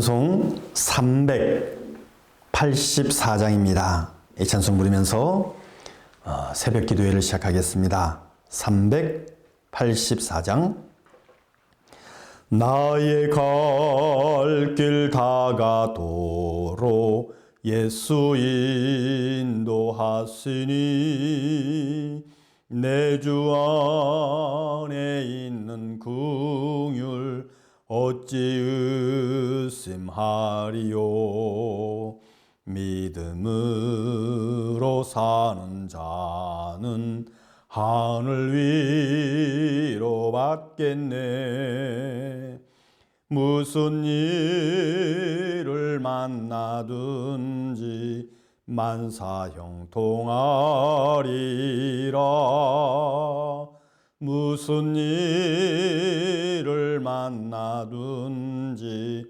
찬송 384장입니다. 이 찬송 부르면서 새벽 기도회를 시작하겠습니다. 384장. 나의 갈 길 다가도록 예수 인도하시니 내 주 안에 있는 긍휼 어찌 의심하리요. 믿음으로 사는 자는 하늘 위로 받겠네. 무슨 일을 만나든지 만사형통하리라. 무슨 일을 만나든지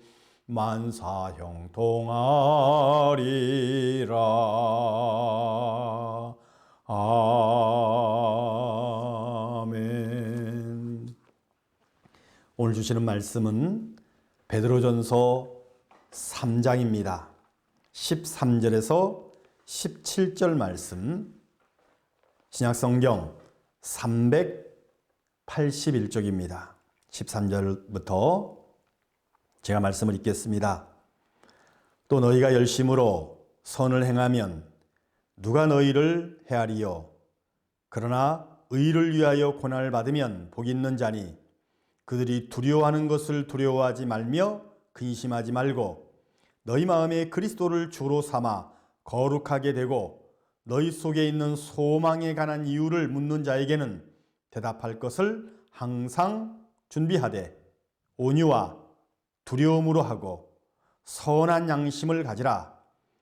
만사형통하리라. 아멘. 오늘 주시는 말씀은 베드로전서 3장입니다. 13절에서 17절 말씀, 신약성경 381쪽입니다. 13절부터 제가 말씀을 읽겠습니다. 또 너희가 열심으로 선을 행하면 누가 너희를 헤아리요. 그러나 의를 위하여 고난을 받으면 복이 있는 자니 그들이 두려워하는 것을 두려워하지 말며 근심하지 말고 너희 마음에 그리스도를 주로 삼아 거룩하게 되고 너희 속에 있는 소망에 관한 이유를 묻는 자에게는 대답할 것을 항상 준비하되 온유와 두려움으로 하고 선한 양심을 가지라.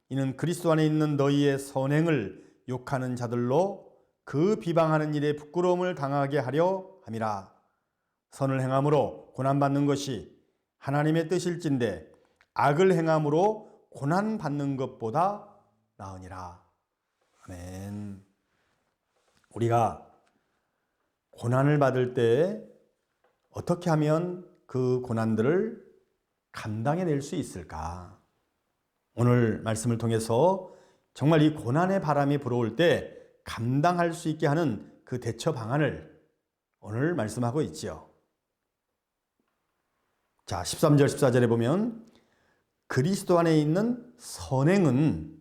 이는 그리스도 안에 있는 너희의 선행을 욕하는 자들로 그 비방하는 일에 부끄러움을 당하게 하려 함이라. 선을 행함으로 고난받는 것이 하나님의 뜻일진데 악을 행함으로 고난받는 것보다 나으니라. 아멘. 우리가 고난을 받을 때 어떻게 하면 그 고난들을 감당해낼 수 있을까? 오늘 말씀을 통해서 정말 이 고난의 바람이 불어올 때 감당할 수 있게 하는 그 대처 방안을 오늘 말씀하고 있지요. 자, 13절 14절에 보면 그리스도 안에 있는 선행은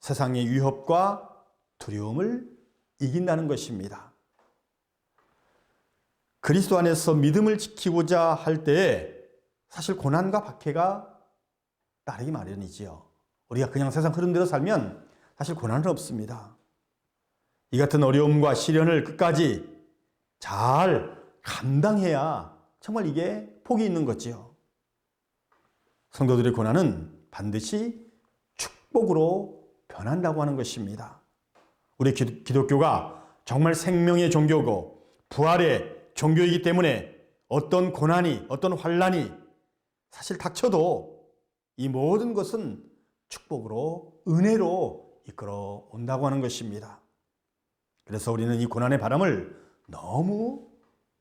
세상의 위협과 두려움을 이긴다는 것입니다. 그리스도 안에서 믿음을 지키고자 할 때에 사실 고난과 박해가 따르기 마련이지요. 우리가 그냥 세상 흐름대로 살면 사실 고난은 없습니다. 이 같은 어려움과 시련을 끝까지 잘 감당해야 정말 이게 복이 있는 거지요. 성도들의 고난은 반드시 축복으로 변한다고 하는 것입니다. 우리 기독교가 정말 생명의 종교고 부활의 종교이기 때문에 어떤 고난이, 어떤 환난이 사실 닥쳐도 이 모든 것은 축복으로, 은혜로 이끌어 온다고 하는 것입니다. 그래서 우리는 이 고난의 바람을 너무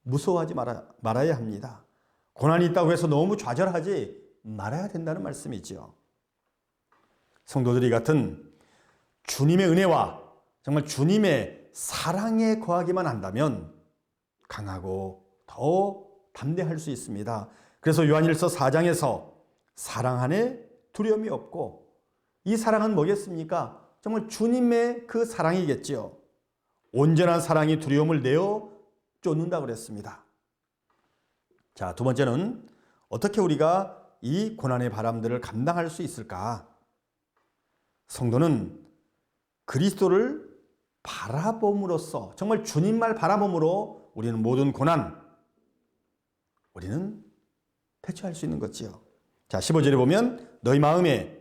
무서워하지 말아야 합니다. 고난이 있다고 해서 너무 좌절하지 말아야 된다는 말씀이지요. 성도들이 같은 주님의 은혜와 정말 주님의 사랑에 거하기만 한다면 강하고 더 담대할 수 있습니다. 그래서 요한일서 4장에서 사랑 안에 두려움이 없고, 이 사랑은 뭐겠습니까? 정말 주님의 그 사랑이겠지요. 온전한 사랑이 두려움을 내어 쫓는다고 그랬습니다. 자, 두 번째는 어떻게 우리가 이 고난의 바람들을 감당할 수 있을까? 성도는 그리스도를 바라봄으로써, 정말 주님만 바라봄으로 우리는 모든 고난, 우리는 대처할 수 있는 거지요. 자, 15절에 보면 너희 마음에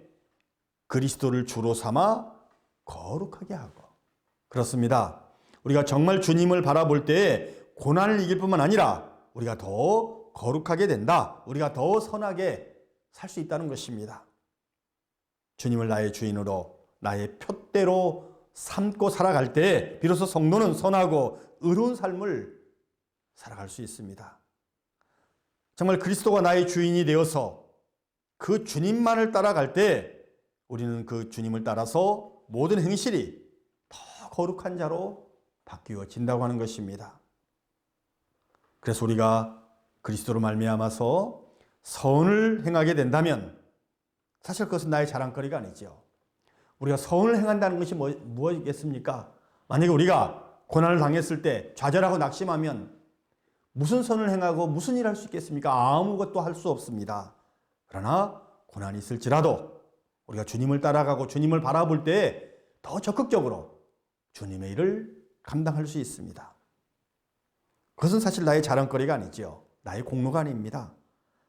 그리스도를 주로 삼아 거룩하게 하고. 그렇습니다. 우리가 정말 주님을 바라볼 때에 고난을 이길 뿐만 아니라 우리가 더 거룩하게 된다. 우리가 더 선하게 살 수 있다는 것입니다. 주님을 나의 주인으로, 나의 표대로 삼고 살아갈 때 비로소 성도는 선하고 의로운 삶을 살아갈 수 있습니다. 정말 그리스도가 나의 주인이 되어서 그 주님만을 따라갈 때 우리는 그 주님을 따라서 모든 행실이 더 거룩한 자로 바뀌어진다고 하는 것입니다. 그래서 우리가 그리스도로 말미암아서 선을 행하게 된다면 사실 그것은 나의 자랑거리가 아니죠. 우리가 선을 행한다는 것이 무엇이겠습니까? 만약에 우리가 고난을 당했을 때 좌절하고 낙심하면 무슨 선을 행하고 무슨 일을 할 수 있겠습니까? 아무것도 할 수 없습니다. 그러나 고난이 있을지라도 우리가 주님을 따라가고 주님을 바라볼 때 더 적극적으로 주님의 일을 감당할 수 있습니다. 그것은 사실 나의 자랑거리가 아니죠. 나의 공로가 아닙니다.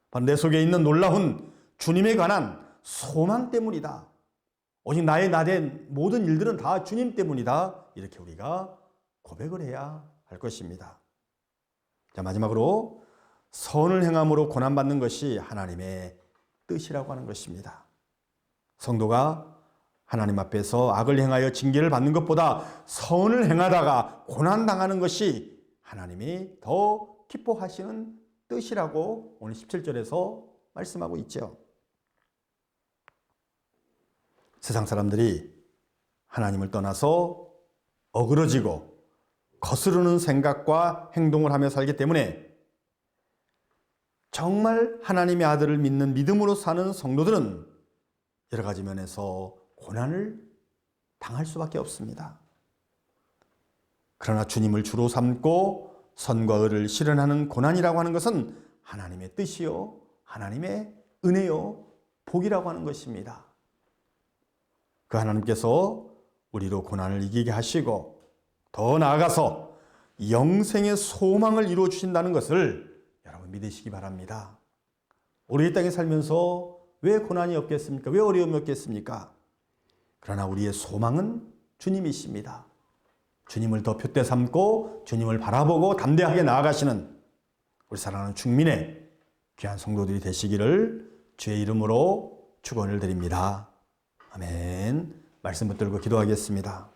바로 내 속에 있는 놀라운 주님에 관한 소망 때문이다. 오직 나의 나된 모든 일들은 다 주님 때문이다. 이렇게 우리가 고백을 해야 할 것입니다. 자, 마지막으로 선을 행함으로 고난받는 것이 하나님의 뜻이라고 하는 것입니다. 성도가 하나님 앞에서 악을 행하여 징계를 받는 것보다 선을 행하다가 고난당하는 것이 하나님이 더 기뻐하시는 뜻이라고 오늘 17절에서 말씀하고 있죠. 세상 사람들이 하나님을 떠나서 어그러지고 거스르는 생각과 행동을 하며 살기 때문에 정말 하나님의 아들을 믿는 믿음으로 사는 성도들은 여러 가지 면에서 고난을 당할 수밖에 없습니다. 그러나 주님을 주로 삼고 선과 의를 실현하는 고난이라고 하는 것은 하나님의 뜻이요, 하나님의 은혜요, 복이라고 하는 것입니다. 그 하나님께서 우리로 고난을 이기게 하시고 더 나아가서 영생의 소망을 이루어 주신다는 것을 여러분 믿으시기 바랍니다. 우리 이 땅에 살면서 왜 고난이 없겠습니까? 왜 어려움이 없겠습니까? 그러나 우리의 소망은 주님이십니다. 주님을 더 표대 삼고 주님을 바라보고 담대하게 나아가시는 우리 사랑하는 충민의 귀한 성도들이 되시기를 주의 이름으로 축원을 드립니다. 아멘. 말씀 붙들고 기도하겠습니다.